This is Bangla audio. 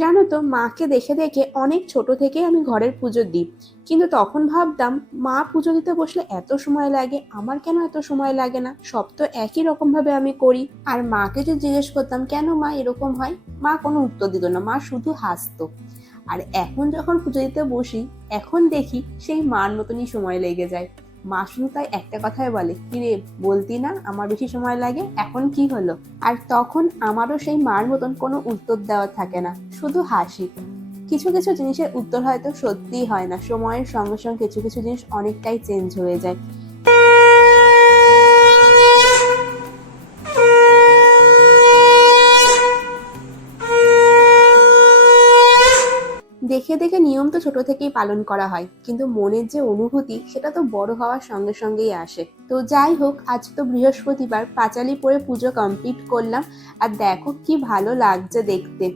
জানো তো, মাকে দেখে দেখে অনেক ছোট থেকেই আমি ঘরের পুজো দিই। কিন্তু তখন ভাবতাম, মা পুজো দিতে বসলে এত সময় লাগে, আমার কেন এত সময় লাগে না? সব তো একই রকম ভাবে আমি করি। আর মাকে যে জিজ্ঞেস করতাম কেন মা এরকম হয়, মা কোনো উত্তর দিত না, মা শুধু হাসতো। আর এখন যখন পুজো দিতে বসি, এখন দেখি সেই মার মতনই সময় লেগে যায়। মা শুধু তাই একটা কথাই বলে, কিরে বলতি না আমার বেশি সময় লাগে, এখন কি হলো? আর তখন আমারও সেই মার মতন কোনো উত্তর দেওয়া থাকে না, শুধু হাসি। কিছু কিছু জিনিসের উত্তর হয়তো সত্যিই হয় না, সময়ের সঙ্গে সঙ্গে কিছু কিছু জিনিস অনেকটাই চেঞ্জ হয়ে যায়। দেখে দেখে নিয়ম তো ছোট থেকেই পালন করা হয়, কিন্তু মনের যে অনুভূতি সেটা তো বড় হওয়ার সঙ্গে সঙ্গেই আসে। তো যাই হোক, আজ তো বৃহস্পতিবার, পাঁচালি পরে পুজো কমপ্লিট করলাম। আর দেখো কি ভালো লাগছে দেখতে।